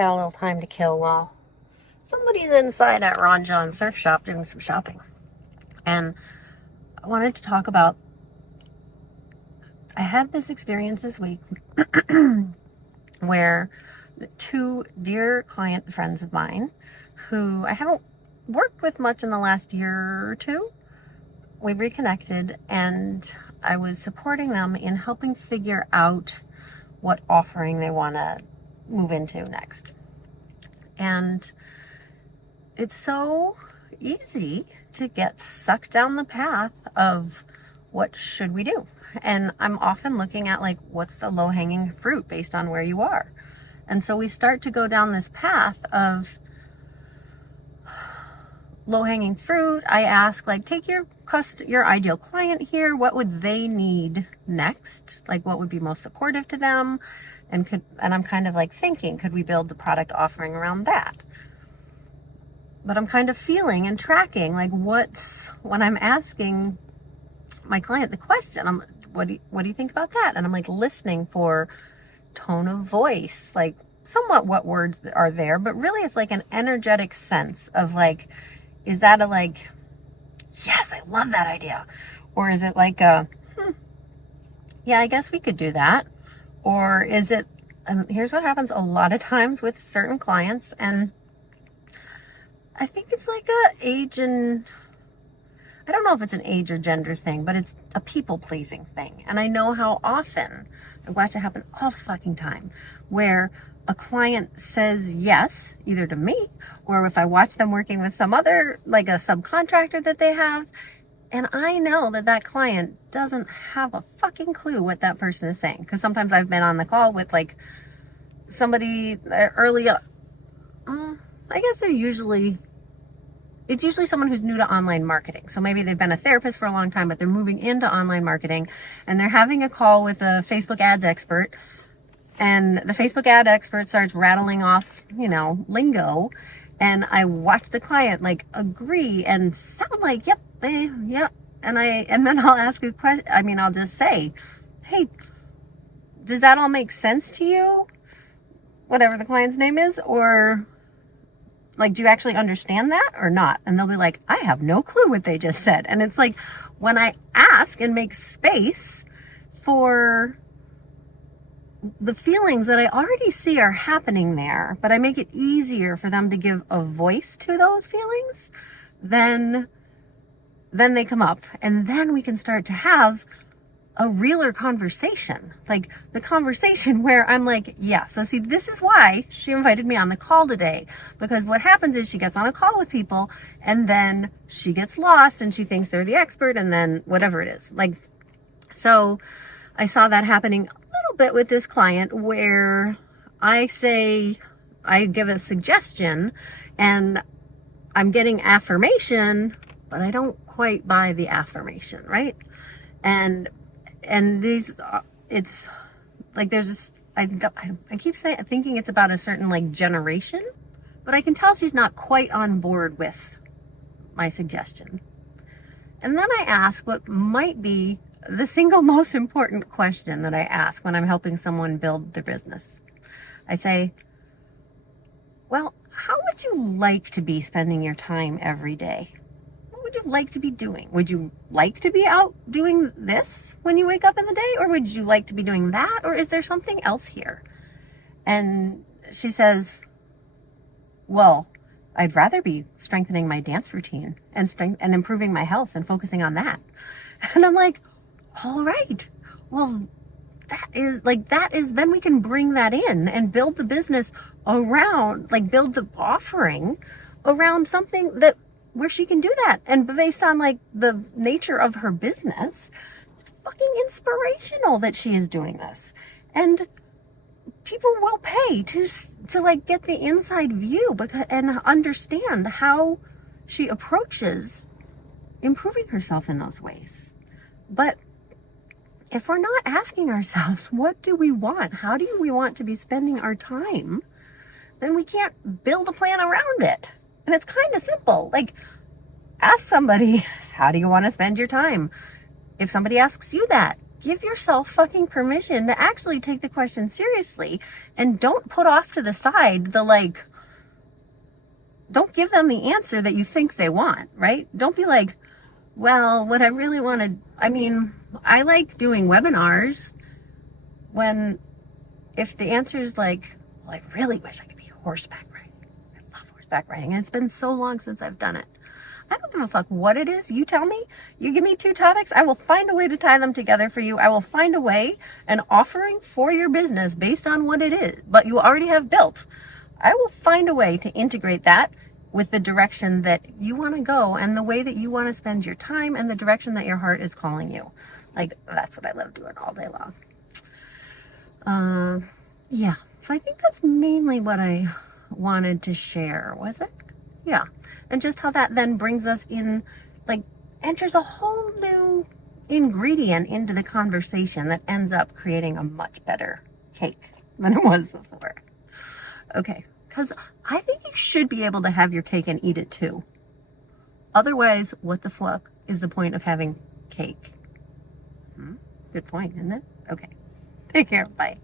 got a little time to kill while somebody's inside at Ron John's surf shop doing some shopping. And I wanted to talk about, I had this experience this week where two dear client friends of mine who I haven't worked with much in the last year or two, we reconnected, and I was supporting them in helping figure out what offering they want to move into next. And it's so easy to get sucked down the path of what should we do? And I'm often looking at like, what's the low-hanging fruit based on where you are? And so we start to go down this path of low-hanging fruit. I ask, like, take your ideal client here. What would they need next? Like, what would be most supportive to them? And I'm kind of like thinking, could we build the product offering around that? But I'm kind of feeling and tracking, like, when I'm asking my client the question, what do you think about that? And I'm like listening for tone of voice, like somewhat what words are there, but really it's like an energetic sense of like, is that a like, yes, I love that idea? Or is it like a, yeah, I guess we could do that? Or is it, and here's what happens a lot of times with certain clients, and I think it's like I don't know if it's an age or gender thing, but it's a people-pleasing thing. And I know how often, I watch it happen all the fucking time, where a client says yes, either to me, or if I watch them working with some other, like a subcontractor that they have, and I know that client doesn't have a fucking clue what that person is saying. Because sometimes I've been on the call with like somebody early up. I guess it's usually someone who's new to online marketing. So maybe they've been a therapist for a long time, but they're moving into online marketing, and they're having a call with a Facebook ads expert. And the Facebook ad expert starts rattling off, lingo. And I watch the client like agree and sound like, yep. And then I'll ask a question. I'll just say, hey, does that all make sense to you? Whatever the client's name is, or like, do you actually understand that or not? And they'll be like, I have no clue what they just said. And it's like, when I ask and make space for the feelings that I already see are happening there, but I make it easier for them to give a voice to those feelings, then they come up, and then we can start to have a realer conversation, like the conversation where I'm like, yeah, so see, this is why she invited me on the call today, because what happens is she gets on a call with people and then she gets lost and she thinks they're the expert, and then whatever it is. Like, so I saw that happening a little bit with this client where I give a suggestion and I'm getting affirmation, but I don't quite buy the affirmation, right? And these, it's like, there's this, I keep thinking it's about a certain like generation, but I can tell she's not quite on board with my suggestion. And then I ask what might be the single most important question that I ask when I'm helping someone build their business. I say, well, how would you like to be spending your time every day? Would you like to be doing? Would you like to be out doing this when you wake up in the day? Or would you like to be doing that? Or is there something else here? And she says, well, I'd rather be strengthening my dance routine and improving my health and focusing on that. And I'm like, all right, well, then we can bring that in and build the business around, like build the offering around something where she can do that. And based on like the nature of her business, it's fucking inspirational that she is doing this. And people will pay to like get the inside view and understand how she approaches improving herself in those ways. But if we're not asking ourselves, what do we want? How do we want to be spending our time? Then we can't build a plan around it. And it's kind of simple. Like, ask somebody, how do you want to spend your time? If somebody asks you that, give yourself fucking permission to actually take the question seriously, and don't put off to the side the like, don't give them the answer that you think they want, right? Don't be like, well, what I really want to, I mean, I like doing webinars when, if the answer is like, well, I really wish I could be horseback riding. I love horseback riding, and it's been so long since I've done it. I don't give a fuck what it is. You tell me, you give me 2 topics, I will find a way to tie them together for you. I will find a way, an offering for your business based on what it is, but you already have built. I will find a way to integrate that with the direction that you want to go and the way that you want to spend your time and the direction that your heart is calling you. Like, that's what I love doing all day long. Yeah, so I think that's mainly what I wanted to share, was it? Yeah, and just how that then brings us in, like, enters a whole new ingredient into the conversation that ends up creating a much better cake than it was before. Okay, because I think you should be able to have your cake and eat it too. Otherwise, what the fuck is the point of having cake? Good point, isn't it? Okay, take care, bye.